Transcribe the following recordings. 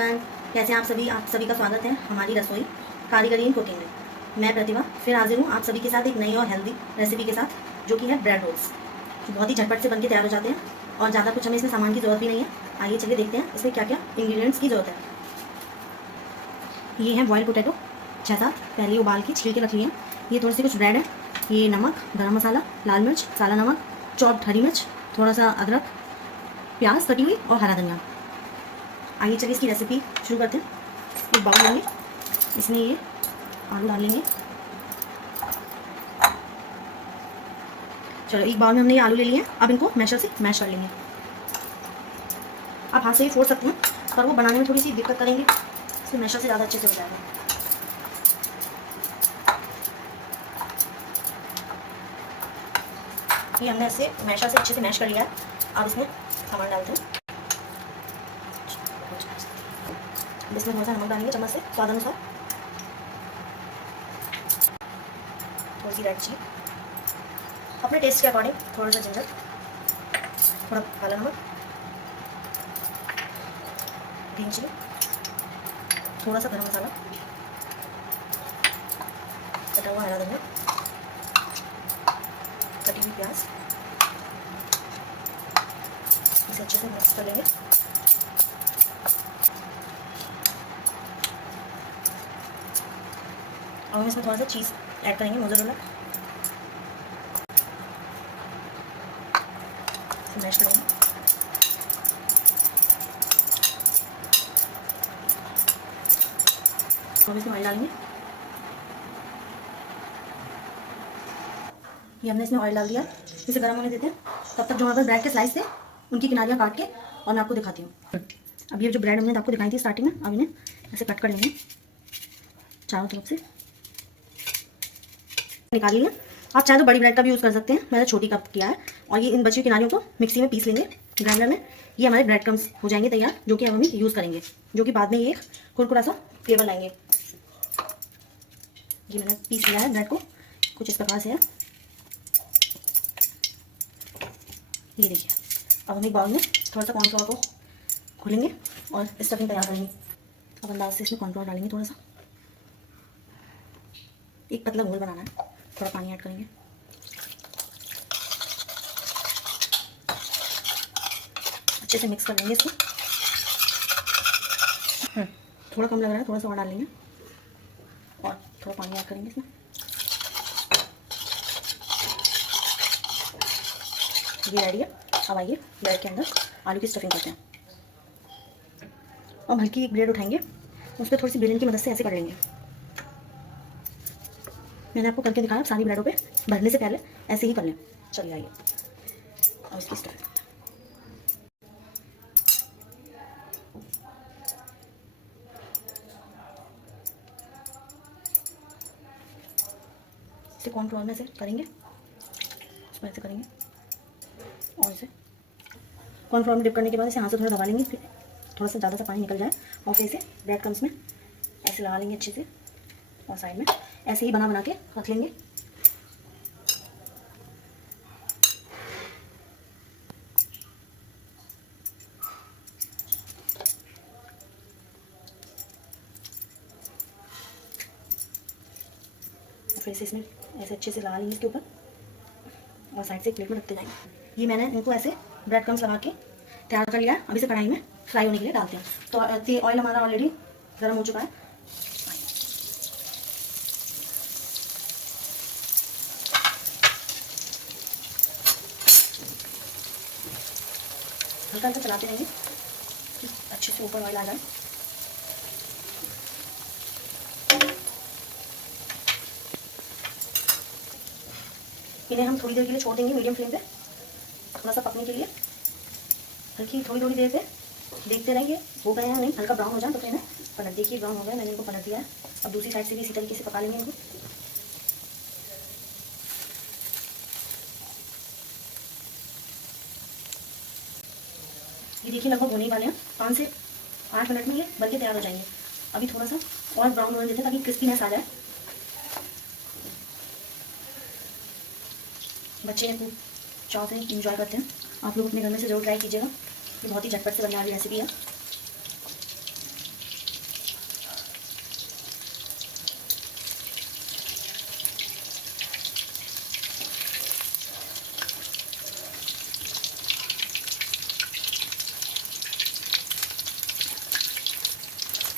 कैसे आप सभी का स्वागत है हमारी रसोई कारीगरी इन कुकिंग में। मैं प्रतिभा फिर हाजिर हूँ आप सभी के साथ एक नई और हेल्दी रेसिपी के साथ, जो कि है ब्रेड रोल्स, जो बहुत ही झटपट से बनके तैयार हो जाते हैं और ज़्यादा कुछ हमें इसमें सामान की ज़रूरत भी नहीं है। आइए चलिए देखते हैं इसमें क्या क्या इंग्रेडिएंट्स की ज़रूरत है। ये है बॉयल पोटैटो, 6-7 पहले उबाल के छील के रख लिए हैं। ये थोड़ी सी कुछ ब्रेड है, ये नमक, गरम मसाला, लाल मिर्च, काला नमक, चॉप्ड हरी मिर्च, थोड़ा सा अदरक, प्याज कटी हुई और हरा धनिया। आइए चलिए इसकी रेसिपी शुरू करते हैं। एक बाउल लेंगे, इसमें ये आलू डाल लेंगे। चलो एक बाउल में हमने ये आलू ले लिए हैं। अब इनको मैशर से मैश कर लेंगे। आप हाथ से ही फोड़ सकते हैं, पर वो बनाने में थोड़ी सी दिक्कत करेंगे, इसमें मैशर से ज़्यादा अच्छे से हो जाएगा। ये हमने ऐसे मैशर से अच्छे से मैश कर लिया है। अब इसमें सामान डालते हैं। इसमें थोड़ा सा नमक डालेंगे चम्मच से स्वाद अनुसार, थोड़ी सी रेड चिली अपने टेस्ट के अकॉर्डिंग, थोड़ा सा जिंजर, थोड़ा काला नमक, ग्रीन चिली, थोड़ा सा गरम मसाला, कटा हुआ हरा धनिया, कटी हुई प्याज। इसे अच्छे से मिक्स कर लेंगे। और हम इसमें थोड़ा सा चीज़ ऐड करेंगे, मोज़रेला, मैश करेंगे। तो इसमें ऑयल डालेंगे। ये हमने इसमें ऑयल डाल दिया, इसे गर्म होने देते हैं। तब तक जो हमारे पास ब्रेड के स्लाइस थे उनकी किनारियाँ काट के और मैं आपको दिखाती हूँ। अब ये जो ब्रेड हमने आपको दिखाई थी स्टार्टिंग में, अब इन्हें ऐसे कट कर लेंगे चारों तरफ से, निकाल लेंगे। आप चाहे तो बड़ी ब्रेड का भी यूज़ कर सकते हैं, मैंने छोटी कप किया है। और ये इन बची हुई किनारियों को मिक्सी में पीस लेंगे ग्राइंडर में। ये हमारे ब्रेड क्रम्स हो जाएंगे तैयार, जो कि हम अभी यूज़ करेंगे, जो कि बाद में ये एक कुरकुरा सा फ्लेवर लाएंगे। ये मैंने पीस लिया है ब्रेड को, कुछ इस प्रकार से है। ये देखिए, अब हम एक बाउल में थोड़ा सा कॉर्नफ्लोर को खोलेंगे और स्टफिंग तैयार करेंगे। अब अंदाज से इसमें कॉर्नफ्लोर डालेंगे, थोड़ा सा एक पतला घोल बनाना है, थोड़ा पानी ऐड करेंगे। अच्छे से मिक्स कर लेंगे इसको। थोड़ा कम लग रहा है, थोड़ा सा और डाल लेंगे और थोड़ा पानी ऐड करेंगे इसमें। ये रेडी है। अब आइए ब्रेड के अंदर आलू की स्टफिंग करते हैं। अब हल्की एक ब्रेड उठाएंगे, उस पर थोड़ी सी बेलन की मदद से ऐसे कर लेंगे। मैंने आपको करके दिखाया, सारी ब्रेडों पे भरने से पहले ऐसे ही कर लें। चलिए आइए अब इसकी स्टफिंग। इसे कॉर्नफ्लोर में से करेंगे, उसमें ऐसे करेंगे और इसे कॉर्नफ्लोर में डिप करने के बाद इसे हाथ से थोड़ा दबा लेंगे, फिर थोड़ा सा ज़्यादा सा पानी निकल जाए और फिर इसे ब्रेड क्रम्स में ऐसे लगा लेंगे अच्छे से और साइड में ऐसे ही बना बना के रख लेंगे। फिर से इसमें ऐसे अच्छे से लगा लेंगे इसके ऊपर और साइड से एक प्लेट में रखते जाएंगे। ये मैंने इनको ऐसे ब्रेड क्रम्स लगा के तैयार कर लिया है। अब इसे कढ़ाई में फ्राई होने के लिए डालते हैं। तो ऑयल हमारा ऑलरेडी गर्म हो चुका है। हल्का हल्का चलाते रहेंगे, अच्छे से ऊपर ऑयल आ जाए। इन्हें हम थोड़ी देर के लिए छोड़ देंगे मीडियम फ्लेम पे, थोड़ा सा पकने के लिए। हल्की थोड़ी देर पे देखते रहेंगे हो गए हैं नहीं, हल्का ब्राउन हो जाए तो फिर इन्हें पलट। देखिए ब्राउन हो गया, मैंने इनको पलट दिया है। अब दूसरी साइड से भी इसी तरीके से पका लेंगे इनको। ये देखिए लगभग होने वाले हैं, 5 से 8 मिनट में ये बनके तैयार हो जाएंगे। अभी थोड़ा सा और ब्राउन होने देते हैं ताकि क्रिस्पीनेस आ जाए। बच्चे खूब चाव से इंजॉय करते हैं। आप लोग अपने घर में से जरूर ट्राई कीजिएगा, ये बहुत ही झटपट से बनने वाली रेसिपी है।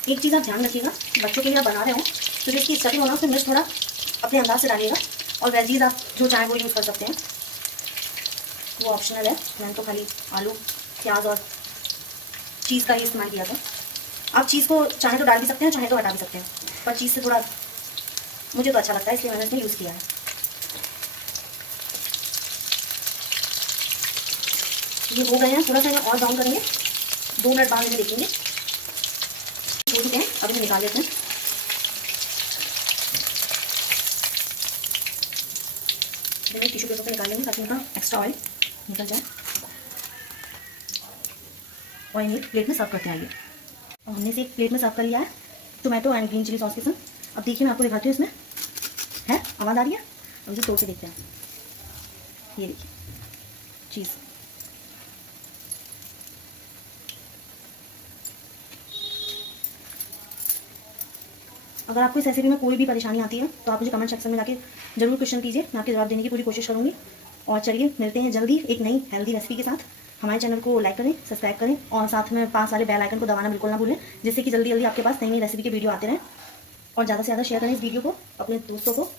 एक चीज़ आप ध्यान रखिएगा, बच्चों के लिए आप बना रहे हो तो जिसकी स्टफिंग होना उसमें मिर्च थोड़ा अपने अंदाज से डालिएगा, और वेजीज आप जो चाहें वो यूज़ कर सकते हैं, वो ऑप्शनल है। मैंने तो खाली आलू, प्याज और चीज़ का ही इस्तेमाल किया था। आप चीज़ को चाहे तो डाल भी सकते हैं, चाहे तो हटा भी सकते हैं, पर चीज़ से थोड़ा मुझे तो अच्छा लगता है इसलिए मैंने इसमें यूज़ किया है। ये हो गए हैं, थोड़ा सा इन्हें और ब्राउन करेंगे, 2 मिनट बाद इन्हें देखेंगे हो चुके हैं। अब इन्हें निकाल लेते हैं। इन्हें टिश्यू पेपर पे निकाल लेंगे ताकि इनका एक्स्ट्रा ऑयल निकल जाए, और इन्हें प्लेट में सर्व करते आइए। और हमने इसे एक प्लेट में सर्व कर लिया है tomato and green chilli sauce के साथ। अब देखिए मैं आपको दिखाती हूँ, इसमें है आवाज़ आ रही है, अब इसे तोड़ के देखते हैं। ये देखिए चीज़, अगर आपको इस रेसिपी में कोई भी परेशानी आती है तो आप मुझे कमेंट सेक्शन में जाके जरूर क्वेश्चन कीजिए, मैं आपके जवाब देने की पूरी कोशिश करूँगी। और चलिए मिलते हैं जल्दी एक नई हेल्दी रेसिपी के साथ। हमारे चैनल को लाइक करें, सब्सक्राइब करें, और साथ में पास वाले बेल आइकन को दबाना बिल्कुल ना भूलें, जिससे कि जल्दी जल्दी आपके पास नई नई रेसिपी के वीडियो आते रहें। और ज़्यादा से ज़्यादा शेयर करें इस वीडियो को अपने दोस्तों को।